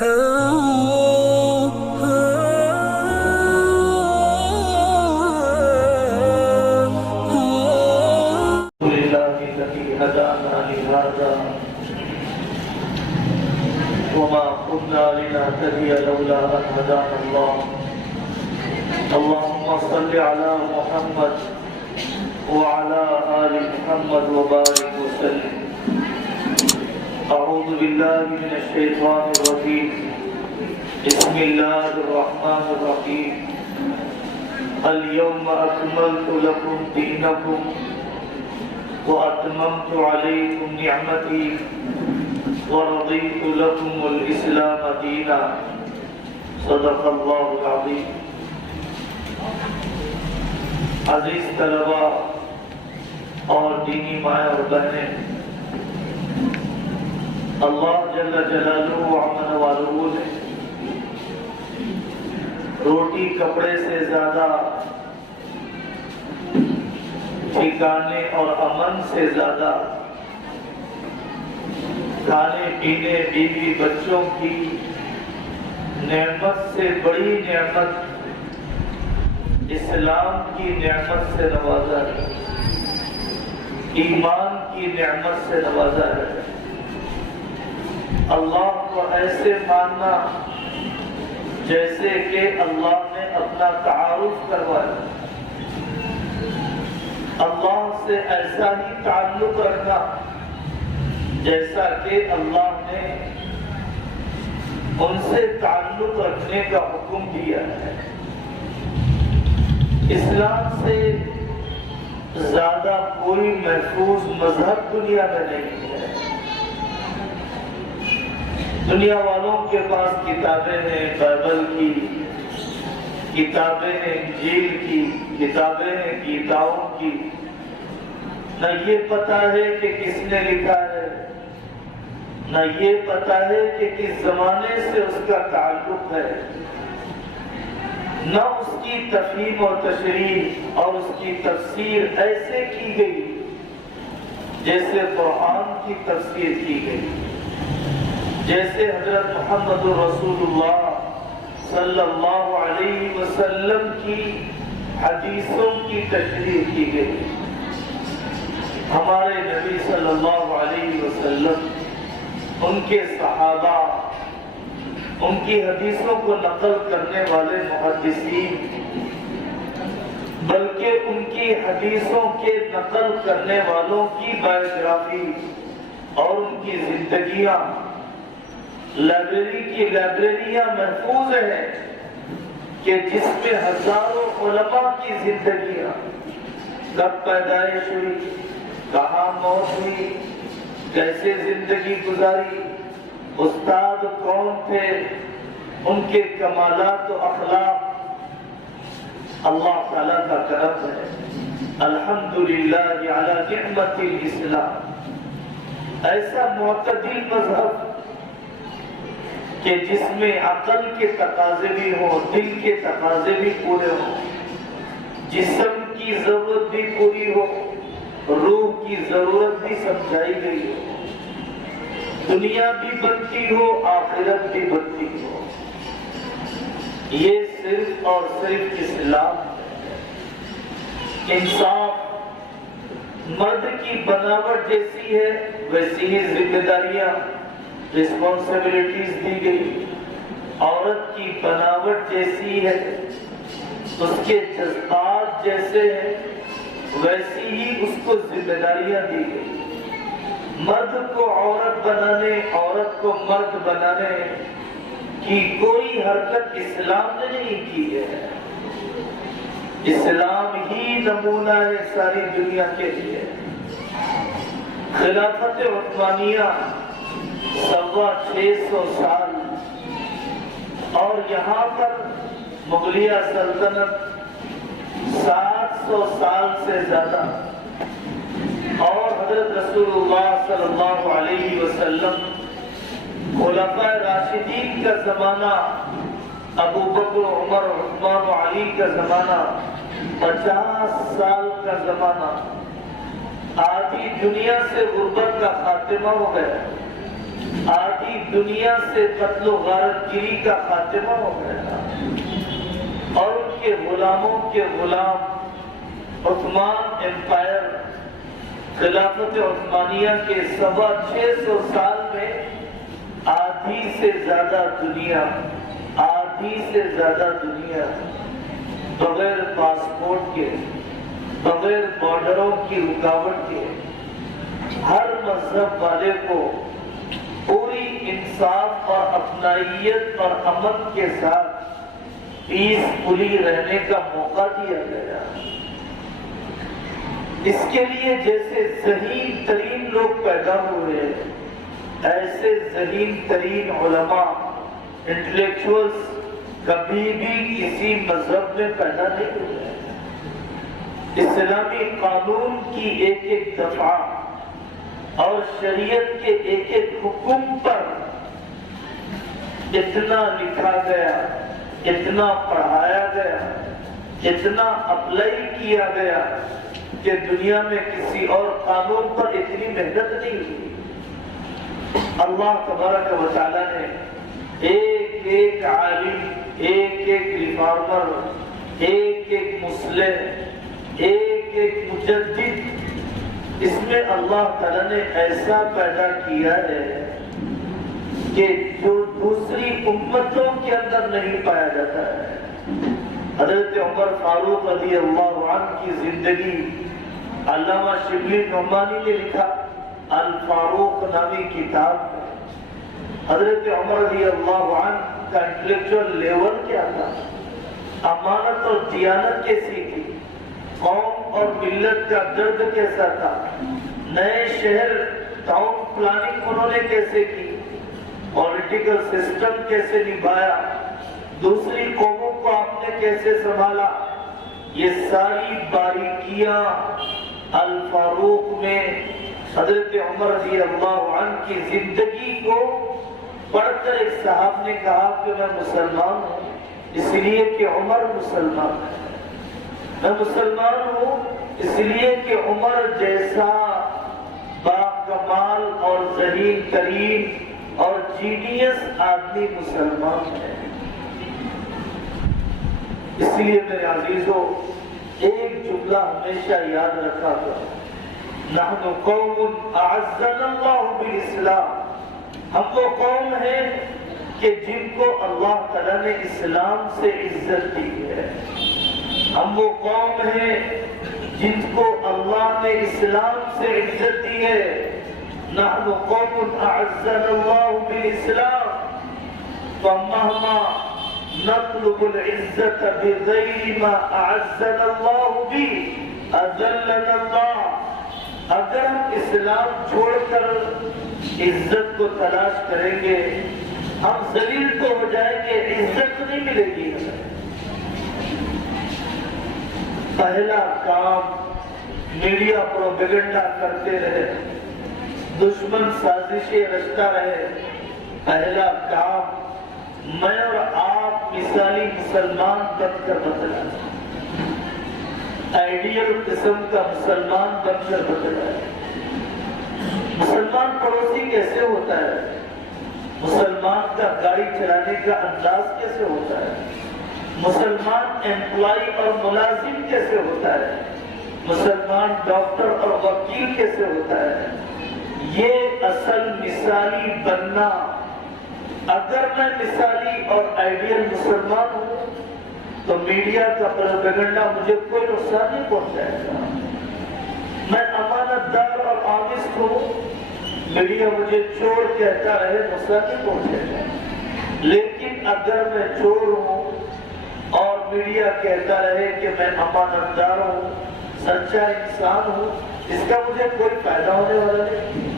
وما كنا لنهتدي لولا أن هدانا الله اللهم صل على محمد وعلى آل محمد وبارك وسلم. أعوذ بالله من الشيطان الرجيم. بسم الله الرحمن الرحيم. اليوم أكملت لكم دينكم وأتممت عليكم نعمتي ورضيت لكم الإسلام دينا. صدق الله العظيم. عزیز طلباء اور دینی مائیں اور بہنیں، اللہ جل جلالہ وعمن والہ نے روٹی کپڑے سے زیادہ، ٹھکانے اور امن سے زیادہ، کھانے پینے بیوی بچوں کی نعمت سے بڑی نعمت اسلام کی نعمت سے نوازا ہے، ایمان کی نعمت سے نوازا ہے۔ اللہ کو ایسے ماننا جیسے کہ اللہ نے اپنا تعارف کروایا، اللہ سے ایسا ہی تعلق رکھنا جیسا کہ اللہ نے ان سے تعلق رکھنے کا حکم دیا ہے۔ اسلام سے زیادہ کوئی محفوظ مذہب دنیا میں نہیں ہے۔ دنیا والوں کے پاس کتابیں ہیں، بائبل کی کتابیں ہیں، انجیل کی کتابیں ہیں، گیتاؤں کی، نہ یہ پتہ ہے کہ کس نے لکھا ہے، نہ یہ پتہ ہے کہ کس زمانے سے اس کا تعلق ہے، نہ اس کی تفہیم اور تشریح اور اس کی تفسیر ایسے کی گئی جیسے قرآن کی تفسیر کی گئی، جیسے حضرت محمد رسول اللہ صلی اللہ علیہ وسلم کی حدیثوں کی تشریح کی گئی۔ ہمارے نبی صلی اللہ علیہ وسلم، ان کے صحابہ، ان کی حدیثوں کو نقل کرنے والے محدثین، بلکہ ان کی حدیثوں کے نقل کرنے والوں کی بایوگرافی اور ان کی زندگیاں لائبریری کی لائبریریاں محفوظ ہیں کہ جس میں ہزاروں علماء کی زندگیاں، کب پیدائش ہوئی، کہاں موت ہوئی، کیسے زندگی گزاری، استاد کون تھے، ان کے کمالات و اخلاق، اللہ تعالیٰ کا کرم ہے۔ الحمدللہ علی نعمت الاسلام، ایسا معتدل مذہب کہ جس میں عقل کے تقاضے بھی ہوں، دل کے تقاضے بھی پورے ہوں، جسم کی ضرورت بھی پوری ہو، روح کی ضرورت بھی سمجھائی گئی ہو، دنیا بھی بنتی ہو، آخرت بھی بنتی ہو۔ یہ صرف اور صرف اسلام ہے۔ انصاف، مرد کی بناوٹ جیسی ہے ویسی ہی ذمہ داریاں، رسپانسبلٹیز دی گئی۔ عورت کی بناوٹ جیسی ہے، اس کے جذبات جیسے ہیں، ویسی ہی اس کو ذمہ داریاں دی گئی۔ مرد کو عورت بنانے، عورت کو مرد بنانے کی کوئی حرکت اسلام نے نہیں کی ہے۔ اسلام ہی نمونہ ہے ساری دنیا کے لیے۔ خلافت عثمانیہ 650 سال، اور یہاں پر مغلیہ سلطنت 700 سال سے زیادہ، اور حضرت رسول اللہ صلی اللہ علیہ وسلم، خلفائے راشدین کا زمانہ، ابو بکر، عمر، عثمان و علی کا زمانہ، 50 سال کا زمانہ۔ آدھی دنیا سے غربت کا خاتمہ ہو گیا، آدھی دنیا سے قتل و غارت گیری کا خاتمہ ہو گیا اور ان کے غلاموں کے غلام عثمان امپائر خلافت عثمانیہ کے 650 سال میں آدھی سے زیادہ دنیا بغیر پاسپورٹ کے، بغیر بارڈروں کی رکاوٹ کے، ہر مذہب والے کو پوری انصاف اور اپنائیت اور امن کے ساتھ پیسفلی رہنے کا موقع دیا گیا۔ اس کے لیے جیسے ذہین ترین لوگ پیدا ہوئے، ایسے ذہین ترین علماء، انٹلیکچوئلز کبھی بھی کسی مذہب میں پیدا نہیں ہوئے۔ اسلامی قانون کی ایک ایک دفعہ اور شریعت کے ایک ایک حکم پر اتنا لکھا گیا، اتنا پڑھایا گیا، اتنا اپلائی کیا گیا کہ دنیا میں کسی اور قانون پر اتنی محنت نہیں ہوئی۔ اللہ تبارک و تعالیٰ نے ایک ایک عالم، ایک ایک ریفارمر، ایک ایک مصلح، ایک ایک مجدد، اس میں اللہ تعالیٰ نے ایسا پیدا کیا ہے کہ جو دوسری امتوں کے اندر نہیں پایا جاتا ہے۔ حضرت عمر فاروق رضی اللہ عنہ کی زندگی علامہ شبلی نعمانی نے لکھا الفاروق نامی کتاب میں۔ حضرت عمر رضی اللہ عنہ کا انٹلیکچوئل لیول کیا تھا، امانت اور دیانت کیسی تھی، قوم اور ملت کا درد کیسا تھا، نئے شہر ٹاؤن پلاننگ انہوں نے کیسے کی، پولیٹیکل سسٹم کیسے نبھایا، دوسری قوموں کو آپ نے کیسے سنبھالا، یہ ساری باریکیاں الفاروق میں حضرت عمر رضی اللہ عنہ کی زندگی کو پڑھ کر ایک صاحب نے کہا کہ میں مسلمان ہوں اس لیے کہ عمر مسلمان ہے، میں مسلمان ہوں اس لیے کہ عمر جیسا باکمال اور ذہین ترین اور جینیس آدمی مسلمان ہے۔ اس لیے میرے عزیزو ایک جملہ ہمیشہ یاد رکھا کرو، نحن قوم اعزنا اللہ بالاسلام، ہم وہ قوم ہیں کہ جن کو اللہ تعالیٰ نے اسلام سے عزت دی ہے، ہم وہ قوم ہیں جن کو اللہ نے اسلام سے عزت دی ہے۔ نحن قوم اعزنا اللہ بالاسلام فمہما نطلب العزت بغیر ما اعزنا اللہ بھی اذلنا اللہ۔ اگر ہم اسلام چھوڑ کر عزت کو تلاش کریں گے ہم ذلیل تو ہو جائیں گے، عزت نہیں ملے گی ہمیں۔ پہلا کام میڈیا پروپیگنڈا کرتے رہے، دشمن سازشیں رچتا رہے، پہلا کام میں اور آپ مثالی مسلمان بن کر بدلا، آئیڈیل قسم کا مسلمان بن کر بدلا۔ مسلمان پڑوسی کیسے ہوتا ہے، مسلمان کا گاڑی چلانے کا انداز کیسے ہوتا ہے، مسلمان امپلائی اور ملازم کیسے ہوتا ہے، مسلمان ڈاکٹر اور وکیل کیسے ہوتا ہے، یہ اصل مثالی بننا۔ اگر میں مثالی اور آئیڈیل مسلمان ہوں تو میڈیا کا پروپیگنڈا مجھے کوئی نقصان نہیں پہنچائے گا، میں امانت دار اور آنیسٹ ہوں، میڈیا مجھے چور کہتا رہے نقصان نہیں پہنچے گا۔ لیکن اگر میں چور ہوں اور میڈیا کہتا رہے کہ میں امانت دار ہوں، سچا انسان ہوں، اس کا مجھے کوئی فائدہ ہونے والا نہیں۔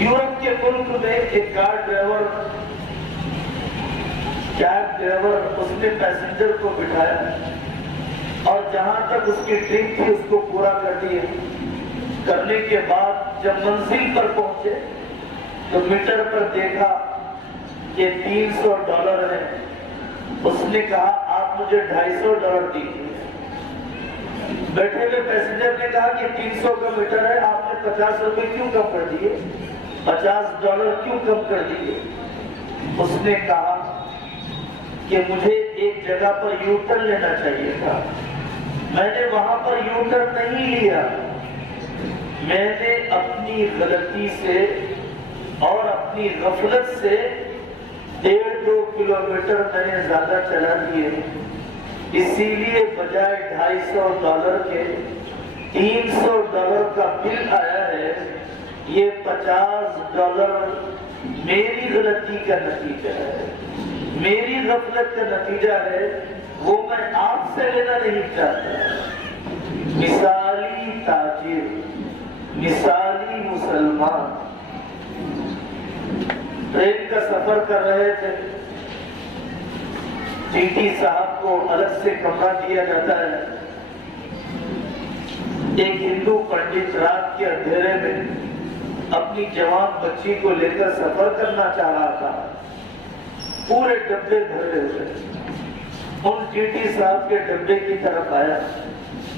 یورپ کے ملک میں ایک کیب ڈرائیور اس نے پیسنجر کو بٹھایا اور جہاں تک اس کی ٹرپ تھی اس کو پورا کر دیا۔ کرنے کے بعد جب منزل پر پہنچے تو میٹر پر دیکھا کہ $300 ہے۔ اس نے کہا آپ مجھے $250 دیجیے۔ بیٹھے ہوئے پیسنجر نے کہا کہ 300 کا میٹر ہے، آپ نے 50 روپے کیوں کم کر دیے؟ $50 کیوں کم کر دیے؟ اس نے کہا کہ مجھے ایک جگہ پر یو ٹرن لینا چاہیے تھا، میں نے وہاں پر یو ٹرن نہیں لیا، میں نے اپنی غلطی سے اور اپنی غفلت سے 1.5-2 کلومیٹر میں نے زیادہ چلا دیے، اسی لیے بجائے $250 کے $300 کا بل آیا ہے۔ یہ $50 میری غلطی کا نتیجہ ہے، میری غفلت کا نتیجہ ہے، وہ میں آپ سے لینا نہیں چاہتا۔ مثالی تاجر، مثالی مسلمان ٹرین کا سفر کر رہے تھے، ٹی ٹی صاحب کو الگ سے کمرہ دیا جاتا ہے۔ ایک ہندو پنڈت رات کے اندھیرے میں اپنی جوان بچی کو لے کر سفر کرنا چاہ رہا تھا، پورے ڈبے بھرے ہوئے، ان ٹی ٹی صاحب کے ڈبے کی طرف آیا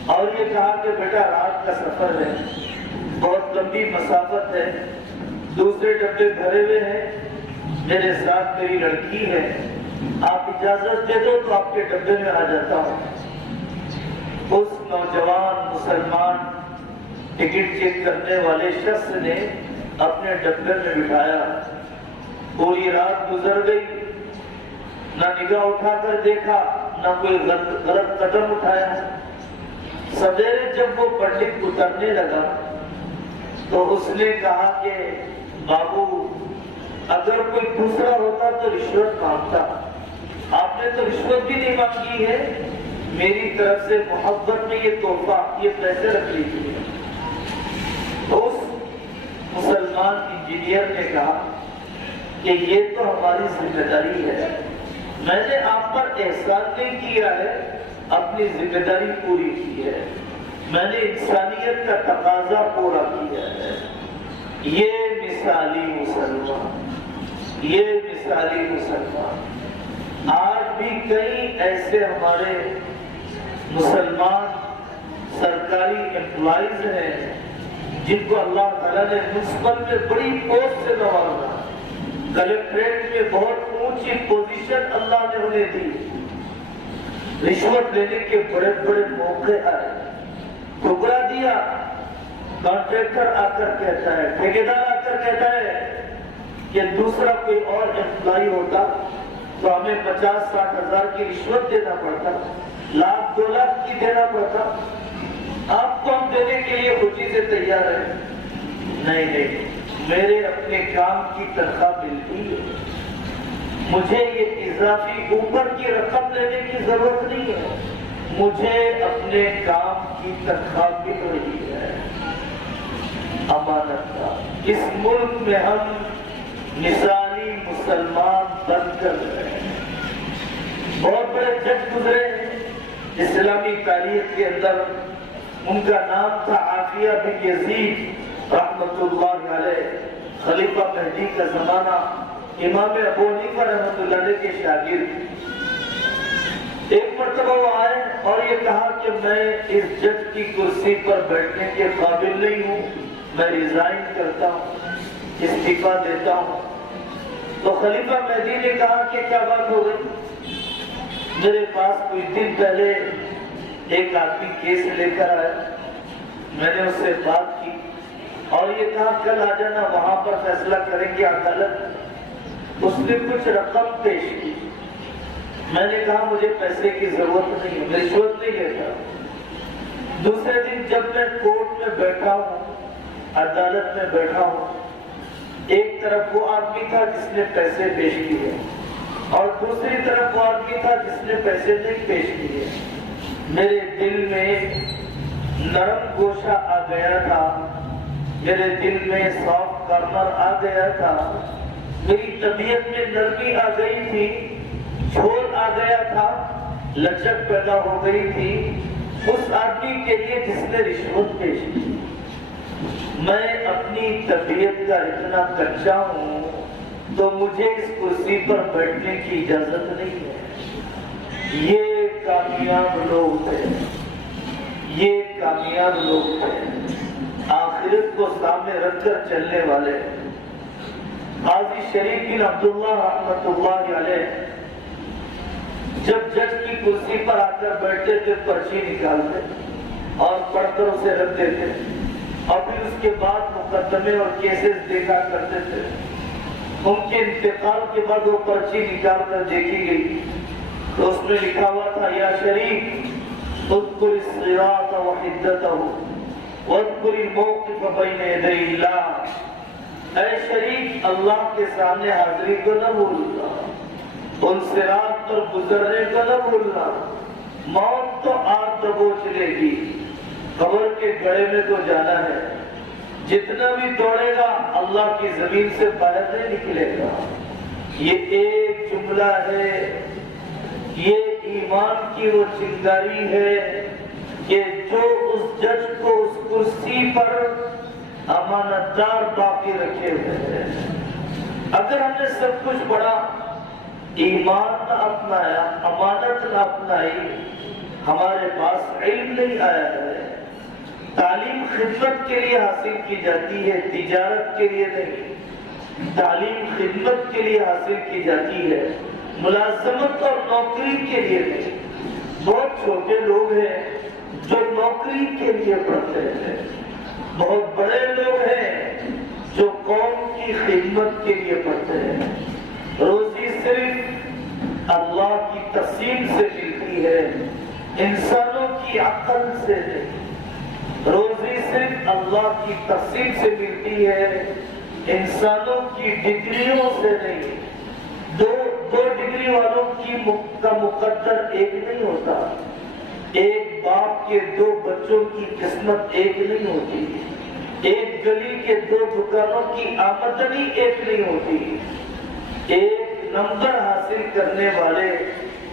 اور یہ کہا کہ بیٹا رات کا سفر ہے، بہت لمبی مسافت ہے، دوسرے ڈبے بھرے ہوئے ہیں، میرے ساتھ میری لڑکی ہے، آپ اجازت دے دو تو آپ کے ڈبے میں آ جاتا ہوں۔ اس نوجوان مسلمان ٹکٹ چیک کرنے والے شخص نے اپنے ڈبے میں بٹھایا، پوری رات گزر گئی، نہ نگاہ اٹھا کر دیکھا، نہ کوئی غلط قدم اٹھایا۔ سویرے جب وہ پنڈت اترنے لگا تو اس نے کہا کہ بابو اگر کوئی دوسرا ہوتا تو رشوت مانگتا، آپ نے تو رشوت بھی نہیں مانگی ہے، میری طرف سے محبت میں یہ تحفہ، یہ پیسے رکھ لیجیے۔ تو اس مسلمان انجینئر نے کہا کہ یہ تو ہماری ذمہ داری ہے، میں نے آپ پر احسان نہیں کیا ہے، اپنی ذمہ داری پوری کی ہے، میں نے انسانیت کا تقاضا پورا کیا ہے۔ یہ مثالی مسلمان، یہ مثالی مسلمان۔ آج بھی کئی ایسے ہمارے مسلمان سرکاری امپلائیز ہیں جن کو اللہ تعالیٰ نے منسپل میں بڑی پوسٹ سے نوازا، کلیکٹریٹ میں بہت اونچی پوزیشن اللہ نے انہیں دی، رشوت لینے کے بڑے بڑے موقع آئے، ٹھکرا دیا، کانٹریکٹر آ کر کہتا ہے، ٹھیکیدار آ کر کہتا ہے کہ دوسرا کوئی اور امپلائی ہوتا تو ہمیں 50-60 ہزار کی رشوت دینا پڑتا، 1,00,000-2 لاکھ کی دینا پڑتا، آپ کو ہم دینے کے لیے خوشی سے تیار ہیں۔ نہیں نہیں، میرے اپنے کام کی تنخواہ ملتی ہے، مجھے یہ اضافی اوپر کی رقم لینے کی ضرورت نہیں ہے، مجھے اپنے کام کی تنخواہ مل رہی ہے۔ امانت کا اس ملک میں ہم مثالی مسلمان بن کر رہے ہیں۔ بہت بڑے جج گزرے اسلامی تاریخ کے اندر، ان کا نام تھا عافیہ بن یزید رحمۃ اللہ علیہ، خلیفہ مہدی کا زمانہ، امام ابو حنیفہ رحمۃ اللہ علیہ کے شاگرد۔ ایک مرتبہ وہ آئے اور یہ کہا کہ میں اس جج کی کرسی پر بیٹھنے کے قابل نہیں ہوں، میں ریزائن کرتا ہوں، استعفیٰ دیتا ہوں۔ تو خلیفہ مہدی نے کہا کہ کیا بات ہو گئی؟ میرے پاس کچھ دن پہلے ایک آدمی کیس لے کر آیا، میں نے اس سے بات کی اور یہ کہا کل آ جانا، وہاں پر فیصلہ کریں گے عدالت۔ اس نے کچھ رقم پیش کی، میں نے کہا مجھے پیسے کی ضرورت نہیں ہے، میں رشوت نہیں لیتا۔ دوسرے دن جب میں کورٹ میں بیٹھا ہوں، عدالت میں بیٹھا ہوں، ایک طرف وہ آدمی تھا جس نے پیسے پیش کیے اور دوسری طرف وہ آدمی تھا جس نے پیسے نہیں پیش کیے۔ میرے دل میں نرم گوشہ آ گیا تھا، میرے دل میں سافٹ کارنر آ گیا تھا، میری طبیعت میں نرمی آ گئی تھی، جھول آ گیا تھا، لچک پیدا ہو گئی تھی اس آدمی کے لیے جس نے رشوت پیش کی۔ میں اپنی طبیعت کا اتنا کچا ہوں تو مجھے اس کرسی پر بیٹھنے کی اجازت نہیں ہے۔ یہ کامیاب لوگ تھے، یہ کامیاب لوگ تھے، آخرت کو سامنے رکھ کر چلنے والے۔ قاضی شریف بن عبداللہ رحمۃ اللہ علیہ جب جج کی کرسی پر آ کر بیٹھتے تھے پرچی نکالتے اور پڑھ کر اسے رکھ دیتے اور پھر اس کے بعد مقدمے اور کیسز دیکھا کرتے تھے. ان کے انتقال کے بعد وہ پرچی نکال کر دیکھی گئی تو اس میں لکھا ہوا تھا یا شریف اذکر الصراط وحدتہ واذکر الموقف بین یدی اللہ. اے شریف اللہ کے سامنے حاضری کو نہ بھولنا, ان صراط پر گزرنے کو نہ بھولنا. موت تو آپ دبوچ لے گی, قبر کے گڑھے میں تو جانا ہے. جتنا بھی دوڑے گا اللہ کی زمین سے باہر نہیں نکلے گا. یہ ایک جملہ ہے, یہ ایمان کی وہ چنگاری ہے کہ جو اس جج کو اس کرسی پر امانت دار باقی رکھے ہوئے ہیں. اگر ہم نے سب کچھ پڑھا, ایمان نہ اپنایا, امانت نہ اپنائی, ہمارے پاس علم نہیں آیا ہے. تعلیم خدمت کے لیے حاصل کی جاتی ہے, تجارت کے لیے نہیں. تعلیم خدمت کے لیے حاصل کی جاتی ہے, ملازمت اور نوکری کے لیے نہیں. بہت چھوٹے لوگ ہیں جو نوکری کے لیے پڑھتے ہیں, بہت بڑے لوگ ہیں جو قوم کی خدمت کے لیے پڑھتے ہیں. روزی صرف اللہ کی تقسیم سے ملتی ہے, انسانوں کی عقل سے نہیں. روزی صرف اللہ کی تقسیم سے ملتی ہے, انسانوں کی ڈگریوں سے نہیں. دو ڈگری والوں کا مقدر ایک نہیں ہوتا. ایک باپ کے دو بچوں کی قسمت ایک نہیں ہوتی. ایک گلی کے دو دکانوں کی آمدنی ایک نہیں ہوتی. ایک نمبر حاصل کرنے والے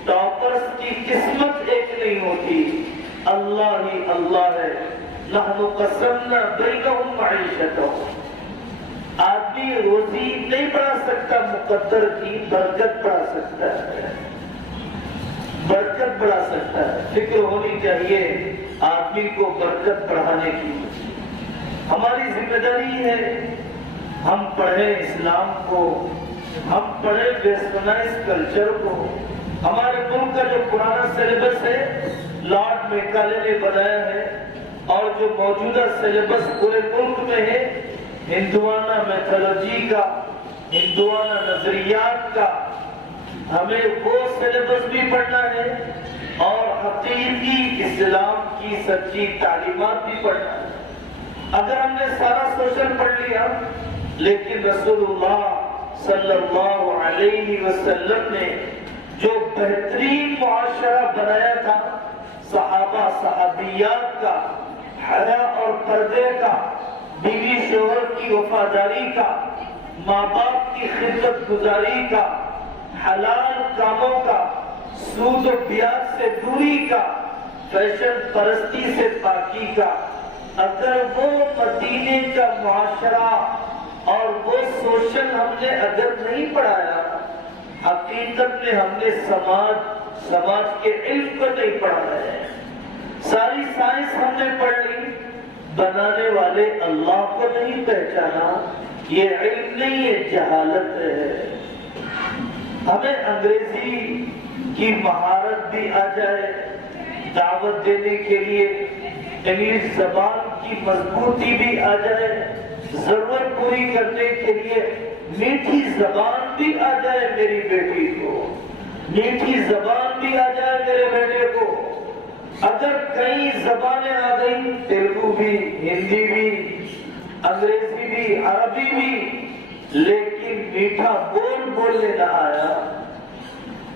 ٹاپرز کی قسمت ایک نہیں ہوتی. اللہ ہی اللہ ہے. نحن قسمنا بینہم معیشتہم. آدمی روزی نہیں بڑھا سکتا, مقدر کی برکت بڑھا سکتا ہے, برکت بڑھا سکتا ہے. فکر ہونی چاہیے آدمی کو برکت بڑھانے کی. ہماری ذمہ داری ہے ہم پڑھیں اسلام کو, ہم پڑھیں ویسٹرنائز کلچر کو. ہمارے ملک کا جو پرانا سلیبس ہے لارڈ میکالے نے بنایا ہے, اور جو موجودہ سلیبس پورے ملک میں ہے ہندوانہ میتھولوجی کا, ہندوانہ نظریات کا, ہمیں وہ سلیبس بھی پڑھنا ہے اور حقیقی اسلام کی سچی تعلیمات بھی پڑھنا ہے. اگر ہم نے سارا سوشل پڑھ لیا لیکن رسول اللہ صلی اللہ علیہ وسلم نے جو بہترین معاشرہ بنایا تھا, صحابہ صحابیات کا, حیا اور پردے کا, بیوی شوہر کی وفاداری کا, ماں باپ کی خدمت گزاری کا, حلال کاموں کا, سود و بیاج سے دوری کا, فیشن پرستی سے پاکی کا, اگر وہ مدینے کا معاشرہ اور وہ سوشل ہم نے اگر نہیں پڑھایا, حقیقت میں ہم نے سماج کے علم کو نہیں پڑھا ہے. ساری سائنس ہم نے پڑھ لی, بنانے والے اللہ کو نہیں پہچانا. یہ علم نہیں, یہ جہالت ہے. ہمیں انگریزی کی مہارت بھی آ جائے, دعوت دینے کے لیے انگلش زبان کی مضبوطی بھی آ جائے, ضرورت پوری کرنے کے لیے میٹھی زبان بھی آ جائے میری بیٹی کو, میٹھی زبان بھی آ جائے میرے بیٹے کو. اگر کئی زبانیں آ گئی, تیلگو بھی, ہندی بھی, انگریزی بھی, عربی بھی, لیکن میٹھا بولنے نہ آیا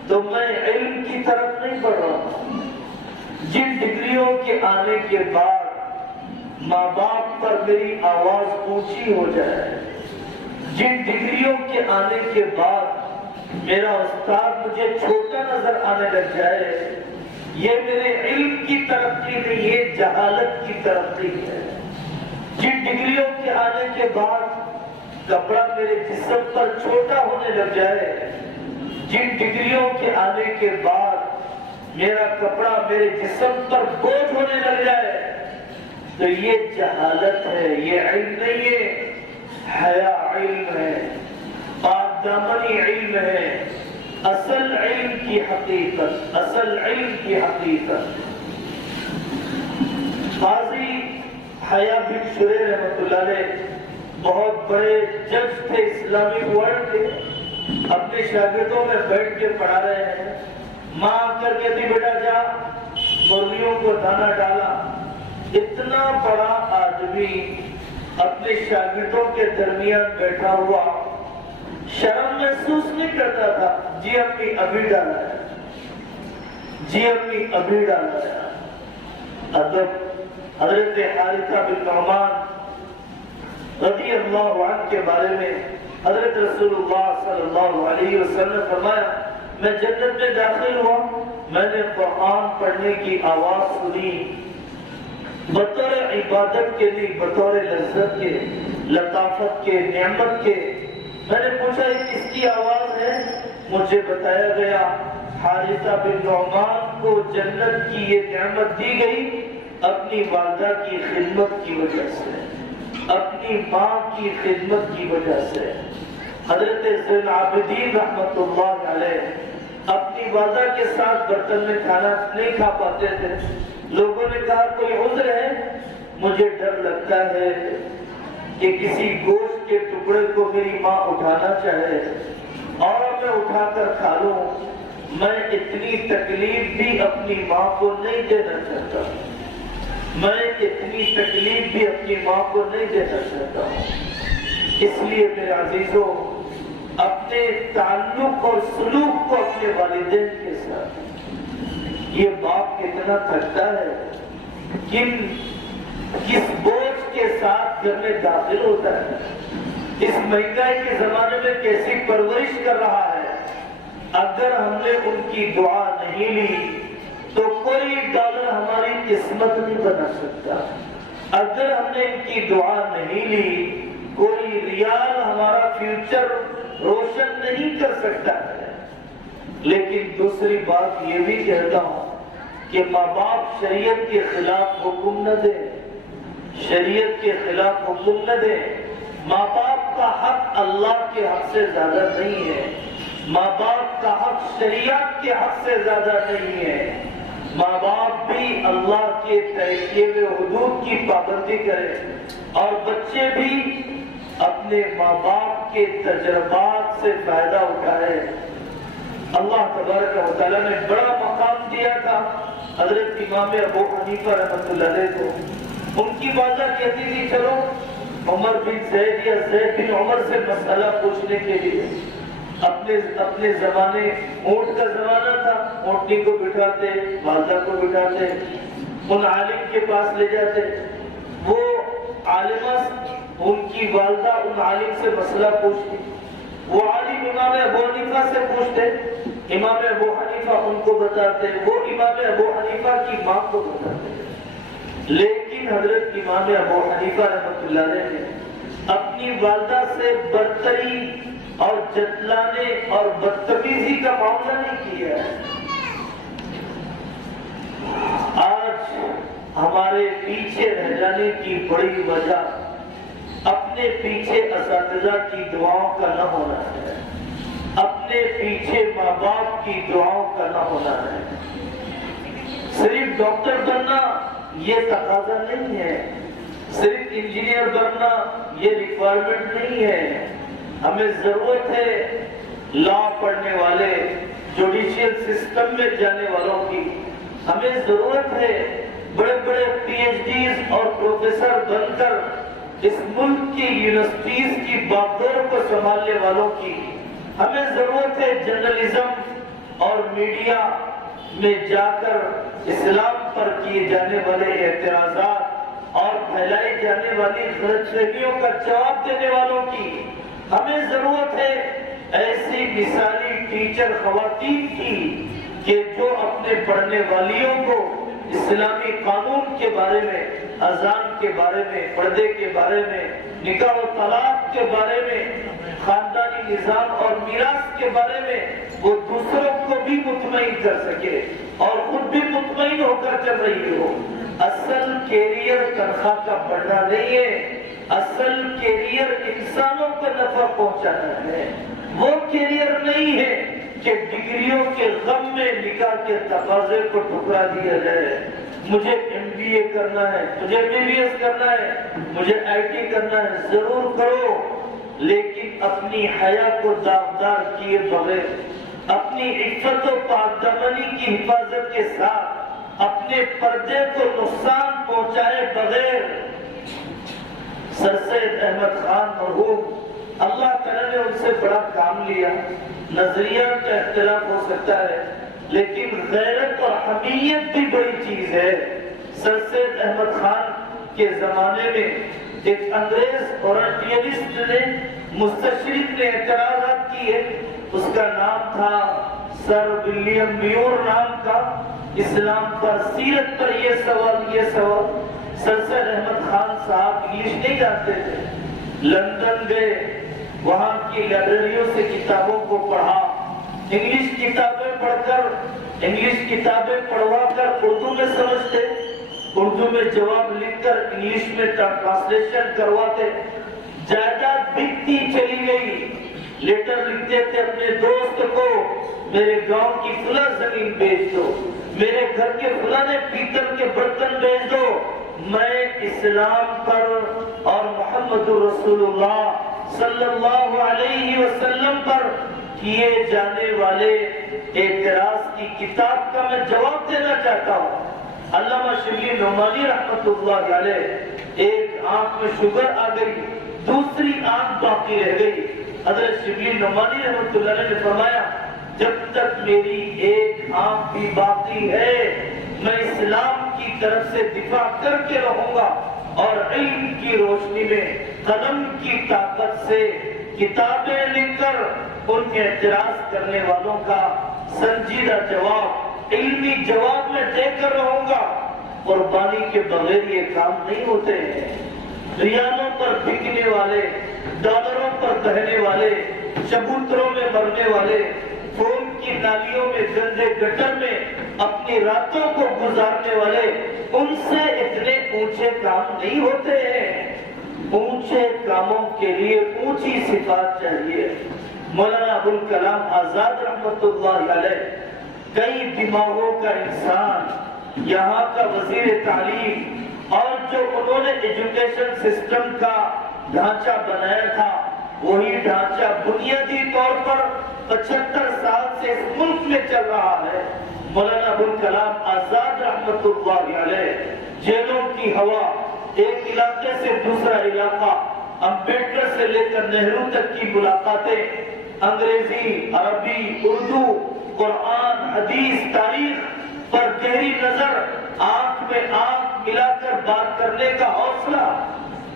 تو میں علم کی طرف نہیں بڑھ رہا ہوں. جن ڈگریوں کے آنے کے بعد ماں باپ پر میری آواز اونچی ہو جائے, جن ڈگریوں کے آنے کے بعد میرا استاد مجھے چھوٹا نظر آنے لگ جائے, یہ میرے علم کی ترقی نہیں, یہ جہالت کی ترقی ہے. جن ڈگریوں کے آنے کے بعد کپڑا میرے جسم پر چھوٹا ہونے لگ جائے, جن ڈگریوں کے آنے کے بعد میرا کپڑا میرے جسم پر بوجھ ہونے لگ جائے, تو یہ جہالت ہے, یہ علم نہیں ہے. حیا علم ہے. پاک دامنی علم ہے اصل علم کی حقیقت، اصل علم کی حقیقت۔ قاضی حیا بن شریح رحمۃ اللہ علیہ بہت بڑے جج تھے اسلامی ورلڈ کے، اپنے شاگردوں میں بیٹھ کے پڑھا رہے ہیں، ماں کر کے تھی بیٹا جا مرغیوں کو دانا ڈالا۔ اتنا بڑا آدمی اپنے شاگردوں کے درمیان بیٹھا ہوا شرم محسوس نہیں کرتا تھا، جی اپنی ابھی ڈالا ہے، جی اپنی ابھی ڈالا ہے۔ ادب حضرت حارثہ بن نعمان رضی اللہ عنہ کے بارے میں حضرت رسول اللہ صلی اللہ علیہ وسلم نے فرمایا، میں جنت میں داخل ہوا، میں نے قرآن پڑھنے کی آواز سنی، بطور عبادت کے لیے، بطور لذت کے، لطافت کے، نعمت کے۔ میں نے پوچھا یہ کس کی آواز ہے؟ مجھے بتایا گیا حارثہ بن نعمان کو جنت کی یہ نعمت دی گئی اپنی والدہ کی خدمت کی وجہ سے، اپنی ماں کی خدمت کی وجہ سے۔ حضرت زین العابدین رحمۃ اللہ علیہ اپنی والدہ کے ساتھ برتن میں کھانا نہیں کھا پاتے تھے۔ لوگوں نے کہا کوئی عذر ہے؟ مجھے ڈر لگتا ہے کہ کسی گوشت کے ٹکڑے کو میری ماں اٹھانا چاہے اور میں اٹھا کر کھا لوں، میں اتنی تکلیف بھی اپنی ماں کو نہیں دینا چاہتا، میں اتنی تکلیف بھی اپنی ماں کو نہیں دینا چاہتا ہوں۔ اس لیے میرے عزیزوں، اپنے تعلق اور سلوک کو اپنے والدین کے ساتھ، یہ باپ کتنا تھکتا ہے، کس بوجھ کے ساتھ گھر میں داخل ہوتا ہے، اس مہنگائی کے زمانے میں کیسی پرورش کر رہا ہے۔ اگر ہم نے ان کی دعا نہیں لی تو کوئی ڈالر ہماری قسمت نہیں بنا سکتا، اگر ہم نے ان کی دعا نہیں لی کوئی ریال ہمارا فیوچر روشن نہیں کر سکتا ہے۔ لیکن دوسری بات یہ بھی کہتا ہوں کہ ماں باپ شریعت کے خلاف حکم نہ دے، شریعت کے خلاف حکم نہ دے۔ ماں باپ کا حق اللہ کے حق سے زیادہ نہیں ہے، ماں باپ کا حق شریعت کے حق سے زیادہ نہیں ہے۔ ماں باپ بھی اللہ کے طے کیے ہوئے حدود کی پابندی کرے اور بچے بھی اپنے ماں باپ کے تجربات سے فائدہ اٹھائے۔ اللہ تبارک و تعالیٰ نے بڑا مقام دیا تھا حضرت امام ابو حنیفہ رحمۃ اللہ علیہ کو۔ ان کی والدہ کہتی تھی چلو عمر بن زید یا زید بن عمر سے مسئلہ پوچھنے کے لیے۔ اپنے زمانے اونٹ کا زمانہ تھا، اونٹنی کو بٹھاتے، والدہ کو بٹھاتے، ان عالم کے پاس لے جاتے، وہ عالمہ ان کی والدہ ان عالم سے مسئلہ پوچھتی، وہ عالم امام ابو حنیفہ سے پوچھتے، امام ابو حنیفہ ان کو بتاتے، وہ امام ابو حنیفہ کی ماں کو بتاتے۔ لیکن حضرت امام ابو حنیفہ رحمۃ اللہ علیہ نے اپنی والدہ سے برتری اور جتلانے اور بدتمیزی کا معاملہ نہیں کیا ہے۔ آج ہمارے پیچھے رہ جانے کی بڑی وجہ اپنے پیچھے اساتذہ کی دعاؤں کا نہ ہونا ہے، اپنے پیچھے ماں باپ کی دعاؤں کا نہ ہونا ہے۔ صرف ڈاکٹر بننا یہ تقاضا نہیں ہے، صرف انجینئر بننا یہ ریکوائرمنٹ نہیں ہے۔ ہمیں ضرورت ہے لا پڑھنے والے، جوڈیشل سسٹم میں جانے والوں کی، ہمیں ضرورت ہے بڑے بڑے پی ایچ ڈیز اور پروفیسر بن کر اس ملک کی یونیورسٹیز کی باغدور کو سنبھالنے والوں کی، ہمیں ضرورت ہے جرنلزم اور میڈیا میں جا کر اسلام پر کیے جانے والے اعتراضات اور پھیلائی جانے والی غلط فہمیوں کا جواب دینے والوں کی، ہمیں ضرورت ہے ایسی مثالی ٹیچر خواتین کی کہ جو اپنے پڑھنے والیوں کو اسلامی قانون کے بارے میں، اذان کے بارے میں، پردے کے بارے میں، نکاح و طلاق کے بارے میں، خاندانی نظام اور میراث کے بارے میں وہ دوسروں کو بھی مطمئن کر سکے اور خود بھی مطمئن ہو کر چل رہی ہو۔ اصل کیریئر تنخواہ کا بڑھنا نہیں ہے، اصل کیریئر انسانوں کو نفع پہنچانا ہے، وہ کیریئر نہیں ہے کہ ڈگریوں کے غم میں نکاح کے تقاضے کو ٹھکرا دیا جائے۔ مجھے MBA کرنا ہے، مجھے MBBS کرنا ہے، مجھے IT کرنا ہے، ضرور کرو، لیکن اپنی حیا کو داغدار کیے بغیر، اپنی عفت و پاک دامنی کی حفاظت کے ساتھ اپنے پردے کو نقصان پہنچائے بغیر۔ سر سید احمد خان مرحوم، اللہ تعالیٰ نے ان سے بڑا کام لیا۔ نظریات کا اختلاف ہو سکتا ہے لیکن غیرت اور حمیت بھی بڑی چیز ہے۔ سر سید احمد خان کے زمانے میں ایک انگریز اورنٹیلسٹ نے، مستشرق نے اعتراضات کیے، اس کا نام تھا سر ولیم میور نام کا، اسلام پر، سیرت پر یہ سوال۔ سر سید احمد خان صاحب انگلش نہیں جانتے تھے، لندن گئے، وہاں کی لائبریریوں سے کتابوں کو پڑھا، انگلش کتابیں پڑھ کر، انگلش کتابیں پڑھوا کر اردو میں سمجھتے، اردو میں جواب لکھ کر انگلش میں ٹرانسلیشن کرواتے، جائیداد بکتی چلی گئی، لیٹر لکھتے تھے اپنے دوست کو، میرے گاؤں کی فلاں زمین بیچ دو، میرے گھر کے فلاں پیتل کے برتن بیچ دو، میں اسلام پر اور محمد رسول اللہ صلی اللہ علیہ وسلم پر کیے جانے والے اعتراض کی کتاب کا میں جواب دینا چاہتا ہوں۔ علامہ شبلی نعمانی رحمت اللہ علیہ، ایک آنکھ میں شوگر آ گئی، دوسری آنکھ باقی رہ گئی۔ حضرت شبلی نعمانی رحمت اللہ علیہ نے فرمایا، جب تک میری ایک آنکھ بھی باقی ہے میں اسلام کی طرف سے دفاع کر کے رہوں گا، اور علم کی روشنی میں قلم کی طاقت سے کتابیں لکھ کر ان کے اعتراض کرنے والوں کا سنجیدہ جواب، علمی جواب میں دے کر رہوں گا۔ قربانی کے بغیر یہ کام نہیں ہوتے ہیں۔ ریالوں پر بکنے والے، ڈالروں پر بہنے والے، چبوتروں میں مرنے والے، فون کی نالیوں میں، گندے گٹر میں اپنی راتوں کو گزارنے والے، ان سے اتنے اونچے کام نہیں ہوتے ہیں۔ اونچے کاموں کے لیے اونچی صفات چاہیے۔ مولانا ابوالکلام آزاد رحمت اللہ علیہ، کئی دماغوں کا انسان، یہاں کا وزیر تعلیم، اور جو انہوں نے ایجوکیشن سسٹم کا ڈھانچہ بنایا تھا، وہی ڈھانچہ بنیادی طور پر 75 سال سے اس ملک میں چل رہا ہے۔ مولانا ابوالکلام آزاد رحمت اللہ علیہ، جیلوں کی ہوا، ایک علاقے سے دوسرا علاقہ، امبیڈکر سے لے کر نہرو تک کی ملاقاتیں، انگریزی، عربی، اردو، قرآن، حدیث، تاریخ پر گہری نظر، آنکھ میں آنکھ ملا کر بات کرنے کا حوصلہ،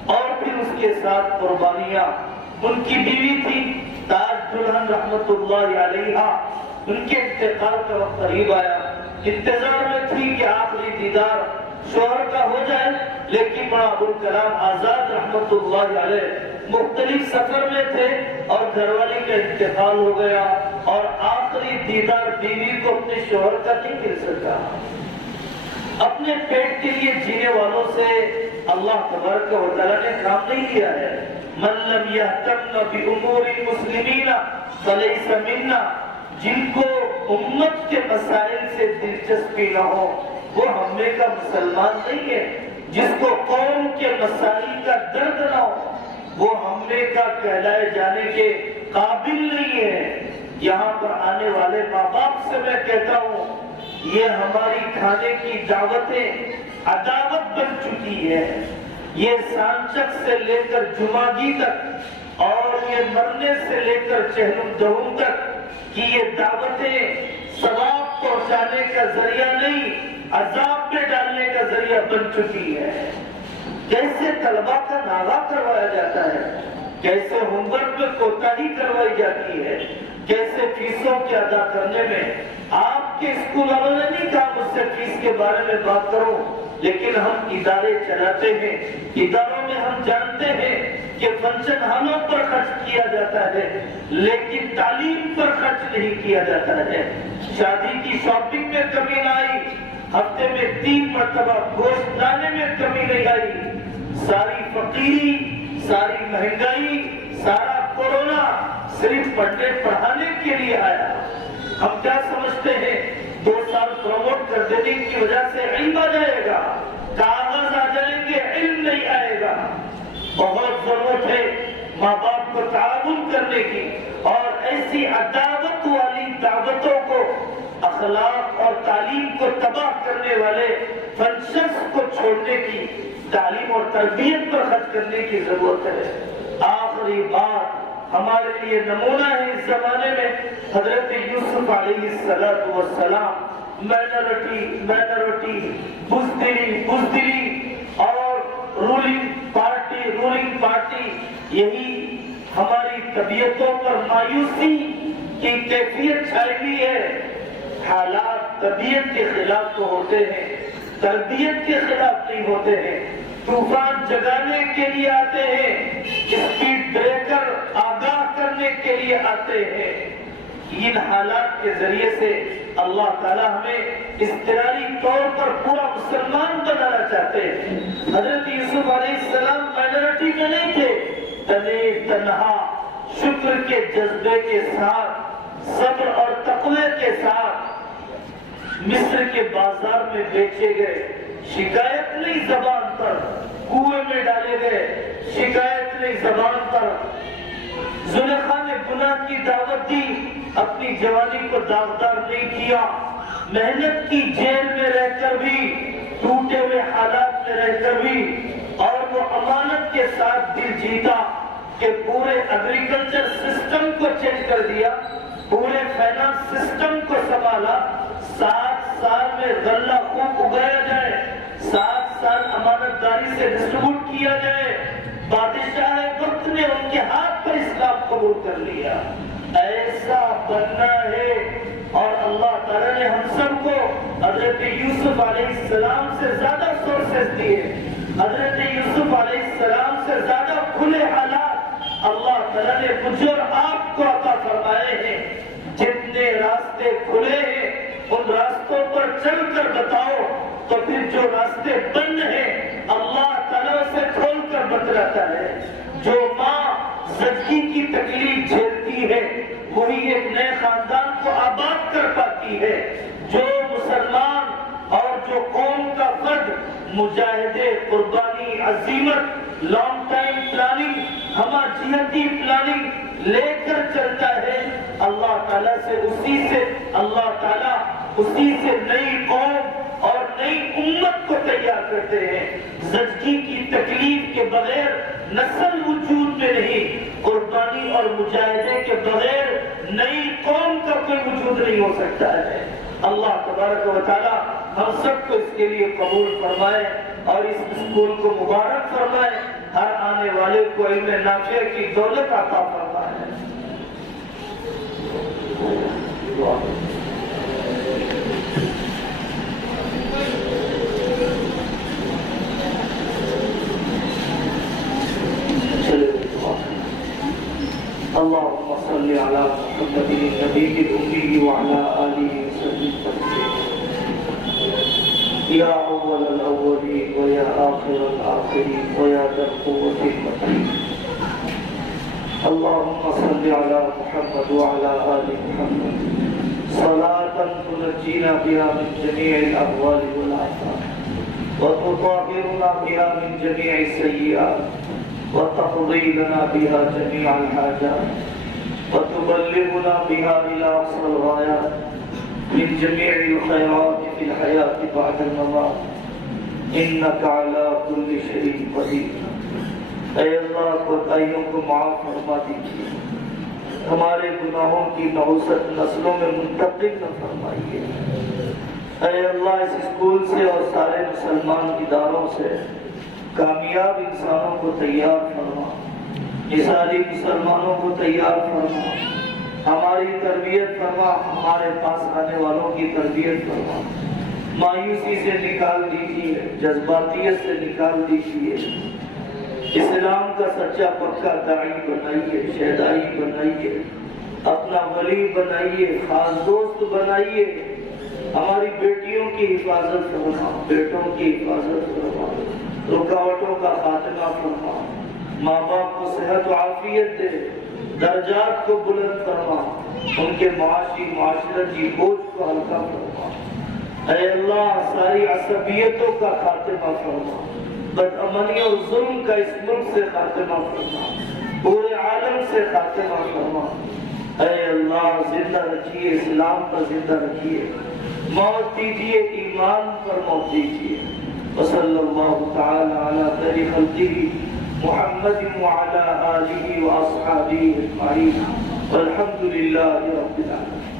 اور پھر اس کے ساتھ قربانیاں۔ ان کی بیوی تھی تاج دلہن رحمت اللہ علیہ، ان کے انتقال کا وقت قریب آیا، انتظار میں تھی کہ آخری دیدار شوہر کا ہو جائے، لیکن بڑا ابوالکلام آزاد رحمت اللہ علیہ مختلف سفر میں تھے اور گھر والی کا انتقال ہو گیا، اور آخری دیدار بیوی کو اپنے شوہر کا نہیں مل سکا۔ اپنے پیٹ کے لیے جینے والوں سے اللہ تبارک و تعالیٰ نے کام نہیں لیا ہے۔ من لم یہتم بامور المسلمین فلیس منا، جن کو امت کے مسائل سے دلچسپی نہ ہو وہ ہم میں کا مسلمان نہیں ہے۔ جس کو قوم کے مسائل کا درد نہ ہو وہ ہم میں کا کہلائے جانے کے قابل نہیں ہے۔ یہاں پر آنے والے ماں باپ سے میں کہتا ہوں، یہ ہماری کھانے کی دعوتیں عداوت بن چکی ہے۔ یہ سانچک سے لے کر جمعگی تک اور یہ مرنے سے لے کر چہلم دہم تک کی یہ دعوتیں ثواب پہنچانے کا ذریعہ نہیں، عذاب میں ڈالنے کا ذریعہ بن چکی ہے۔ کیسے طلبہ کا ناغہ کروایا جاتا ہے، کیسے ہوم ورک میں کوتاہی کروائی جاتی ہے، کیسے فیسوں کے ادا کرنے میں۔ آپ کے اسکول والوں نے نہیں کہا مجھ سے فیس کے بارے میں بات کرو، لیکن ہم ادارے چلاتے ہیں، اداروں میں ہم جانتے ہیں کہ فنکشن ہالوں پر خرچ کیا جاتا ہے لیکن تعلیم پر خرچ نہیں کیا جاتا ہے۔ شادی کی شاپنگ میں کمی نہ آئی، ہفتے میں 3 مرتبہ گوشت لانے میں کمی نہیں آئی۔ ساری فقیری ساری مہنگائی، سارا کورونا صرف پڑھنے پڑھانے کے لیے آیا؟ ہم کیا سمجھتے ہیں 2 سال پروموٹ کر دینے کی وجہ سے علم آ جائے گا، کاغذ آ جائیں گے، علم نہیں آئے گا؟ بہت ضرورت ہے ماں باپ کو تعاون کرنے کی، اور ایسی عداوت والی دعوتوں کو، اخلاق اور تعلیم کو تباہ کرنے والے فنکشنز کو چھوڑنے کی، تعلیم اور تربیت پر خرچ کرنے کی ضرورت ہے۔ آخری بات ہمارے لیے نمونہ ہے اس زمانے میں حضرت یوسف علیہ السلام، مائنورٹی، بزدلی اور رولنگ پارٹی، یہی ہماری طبیعتوں پر مایوسی کی کیفیت چھائی ہوئی ہے۔ حالات طبیعت کے خلاف تو ہوتے ہیں، تربیت کے خلاف نہیں ہوتے ہیں۔ طوفان جگانے کے لیے آتے ہیں، اسپیڈ بریکر آگاہ کرنے کے لیے آتے ہیں۔ ان حالات کے ذریعے سے اللہ تعالی ہمیں اضطراری طور پر پورا مسلمان بنانا چاہتے ہیں۔ حضرت یوسف علیہ السلام مائنورٹی میں نہیں تھے، تنے تنہا شکر کے جذبے کے ساتھ، صبر اور تقوی کے ساتھ مصر کے بازار میں بیچے گئے۔ شکایت نہیں زبان پر، کنویں میں ڈالے گئے، شکایت نہیں زبان پر۔ زلیخا نے گناہ کی دعوت دی، اپنی جوانی کو داغدار نہیں کیا، محنت کی، جیل میں رہ کر بھی، ٹوٹے ہوئے حالات میں رہ کر بھی، اور وہ امانت کے ساتھ دل جیتا کہ پورے ایگریکلچر سسٹم کو چینج کر دیا، پورے فائنانس سسٹم کو سنبھالا۔ 7 سال میں غلہ خوب اگایا جائے، 7 سال امانت داری سے ڈسٹریبیوٹ کیا جائے۔ بادشاہ وقت نے ان کے ہاتھ پر اسلام قبول کر لیا۔ ایسا بننا ہے، اور اللہ تعالیٰ نے ہم سب کو حضرت یوسف علیہ السلام سے زیادہ سورسز دیے، حضرت یوسف علیہ السلام سے زیادہ کھلے حالات اللہ تعالیٰ نے مجھے اور آپ کو عطا فرمائے ہیں۔ جتنے راستے کھلے ہیں ان راستوں پر چل کر بتاؤ، تو پھر جو راستے بند ہیں اللہ تعالیٰ سے کھول کر بتلاتا ہے۔ جو ماں زچگی کی تکلیف جھیلتی ہے وہی ایک نئے خاندان کو آباد کر پاتی ہے۔ جو مسلمان اور جو قوم کا فرد مجاہدے، قربانی، عزیمت، لانگ ٹائم پلاننگ، ہمہ جہتی پلاننگ لے کر چلتا ہے، اللہ تعالیٰ اسی سے نئی قوم اور نئی امت کو تیار کرتے ہیں۔ زچگی کی تکلیف کے بغیر نسل وجود میں نہیں، قربانی اور مجاہدے کے بغیر نئی قوم کا کوئی وجود نہیں ہو سکتا ہے۔ اللہ تبارک و تعالی ہم سب کو اس کے لیے قبول فرمائے اور اس اسکول کو مبارک فرمائے، ہر آنے والے کو علم نافع کی دولت عطا فرمائے۔ اللهم صل على محمد النبي الأمي وعلى آله وصحبه يا أول الأولين ويا آخر الآخرين ويا ذا القوة المتين. اللهم صل على محمد وعلى آل محمد صلاة تنجينا بها من جميع الأهوال والآفات وتطهرنا بها من جميع السيئات وتقضي لنا بها جميع الحاجات وتبلغنا بها إلى أقصى الغايات من جميع الخيرات في الحياة بعد الممات إنك على كل شيء قدير. اے اللہ کوتاہیوں کو معاف فرما دیجیے، ہمارے گناہوں کی نحوست نسلوں میں منتقل نہ فرمائیے۔ اے اللہ اس اسکول سے اور سارے مسلمان اداروں سے کامیاب انسانوں کو تیار فرما، نثاری مسلمانوں کو تیار فرما، ہماری تربیت فرما، ہمارے پاس آنے والوں کی تربیت فرما، مایوسی سے نکال دیجیے، جذباتیت سے نکال دیجیے، اسلام کا سچا پکا داعی بنائیے، شہدائی بنائیے، اپنا ولی بنائیے، خاص دوست بنائیے، ہماری بیٹیوں کی حفاظت فرما، بیٹوں کی حفاظت فرما، رکاوٹوں کا خاتمہ فرما، ماں باپ کو صحت و عافیت دے، درجات کو بلند فرما، ان کے معاشی معاشرتی بوجھ کو ہلکا فرما۔ اے اللہ ساری عصبیتوں کا خاتمہ فرما، بدامنی اور ظلم کا اس ملک سے خاتمہ فرما، پورے عالم سے خاتمہ فرما۔ اے اللہ زندہ رکھیے، اسلام پر زندہ رکھیے، موت دیجیے ایمان پر موت دیجیے۔ وصلی اللہ تعالی علی خیر خلقہ محمد وعلی آلہ واصحابہ اجمعین والحمد للہ رب العالمین۔